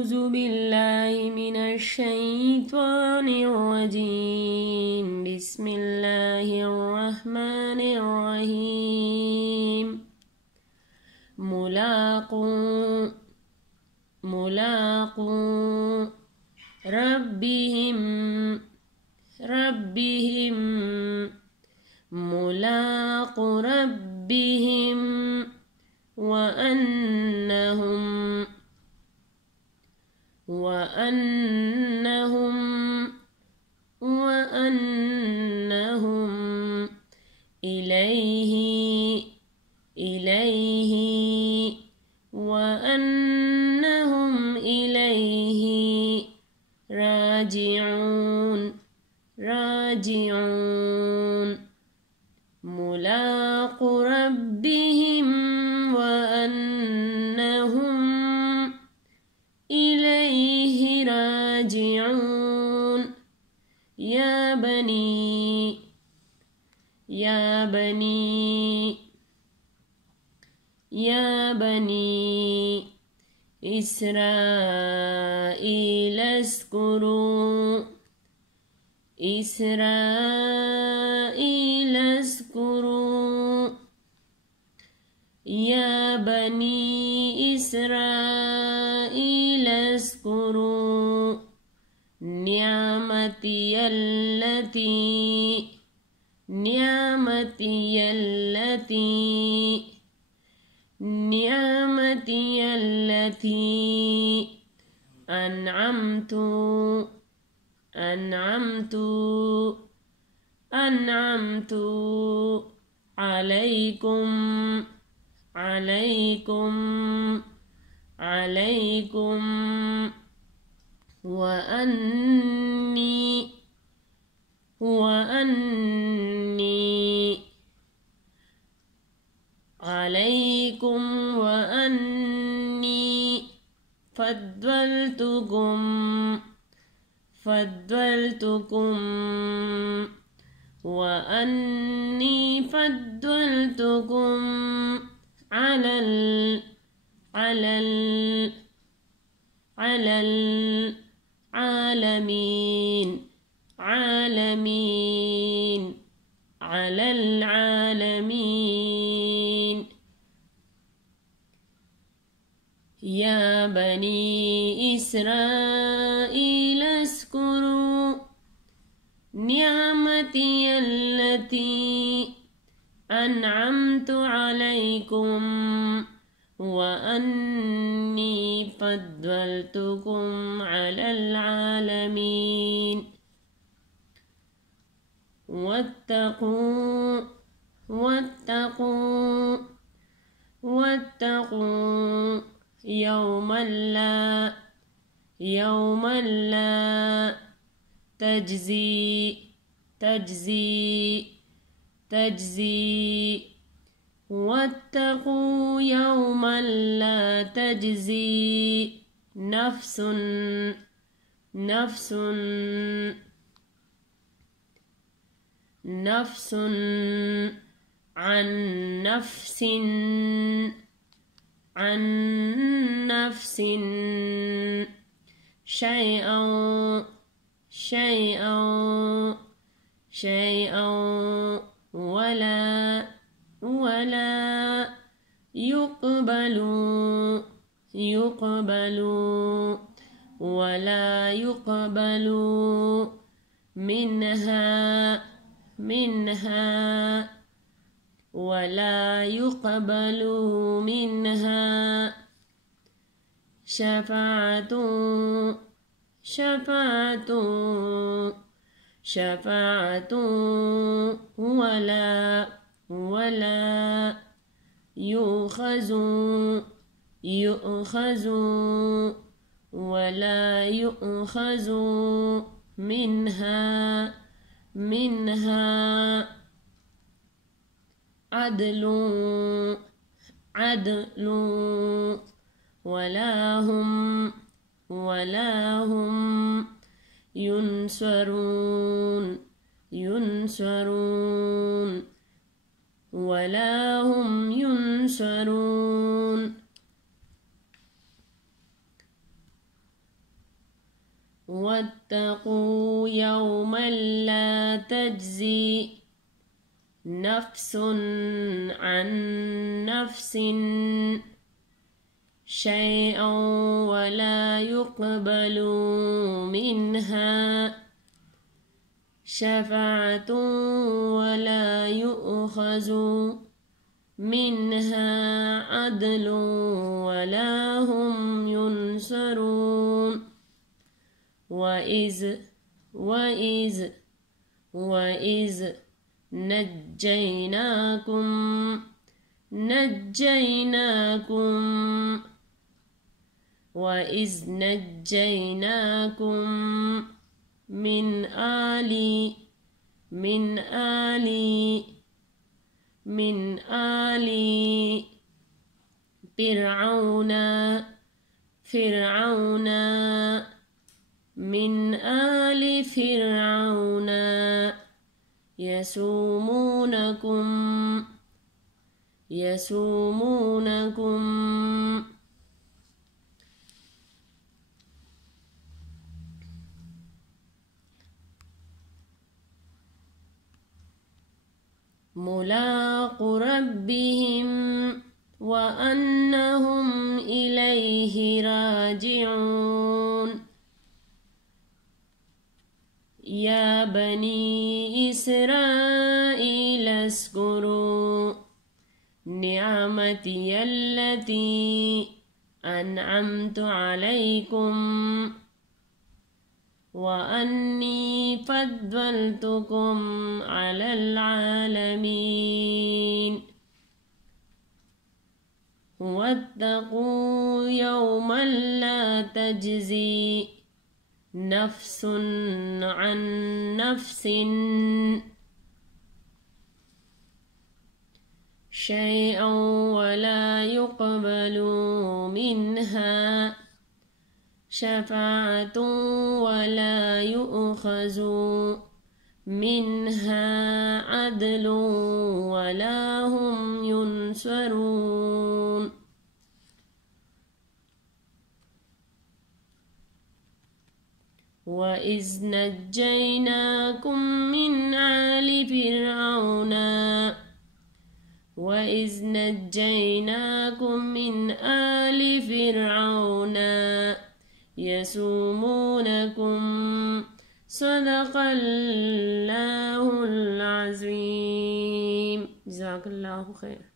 أعوذ بالله من الشيطان الرجيم. بسم الله الرحمن الرحيم. ملاقو ربهم ملاقو ربهم وأنهم إليه راجعون. ملاقو ربهم وأنهم إليه راجعون. يا بني إسرائيل اذكروا يا بني إسرائيل اذكروا نعمتي التي أنعمت عليكم وأني فضلتكم على العالمين. يا بني إسرائيل اذكروا نعمتي التي أنعمت عليكم وأني فضلتكم على العالمين. واتقوا يوما لا تجزي واتقوا يوما لا تجزي نفس عن نفس شيئا ولا يقبل منها شفاعة ولا يؤخذ منها عدل ولا هم ينصرون. वत्तक़ू यौमन ला तज्ज़ी नफ्सुन अन नफ्सिन शैअन वला युक़बलु मिन्हा शफ़ाअतुन वला युअख़ज़ु मिन्हा अदलुन वला हुम युनसरून। वइज़ नज्जयनाकुम मिन आली फ़िरऔन यसूमूनकुम मुलाक़ु रब्बिहिम व अन्नहुम इलैहि राजिऊन। या बनी इस्राईल अस्कुरू निअमती अल्लती अनअमतु अलैकुम व अन्नी फ़द्दलतुकुम अलल आलमीन। वत्तक़ू यौमन ला तज्ज़ी नफ्सुन अन नफ्सिन शैअन वला युक़बलु मिन्हा शफ़ाअतुन वला युअख़ज़ु मिन्हा अदलुन वला हुम युनसरून। वइज़ नज्जयनाकुम मिन आलि फ़िरऔन यसूमूनकुम सदक़ल्लाहुल अज़ीम। जज़ाकल्लाहु खैर।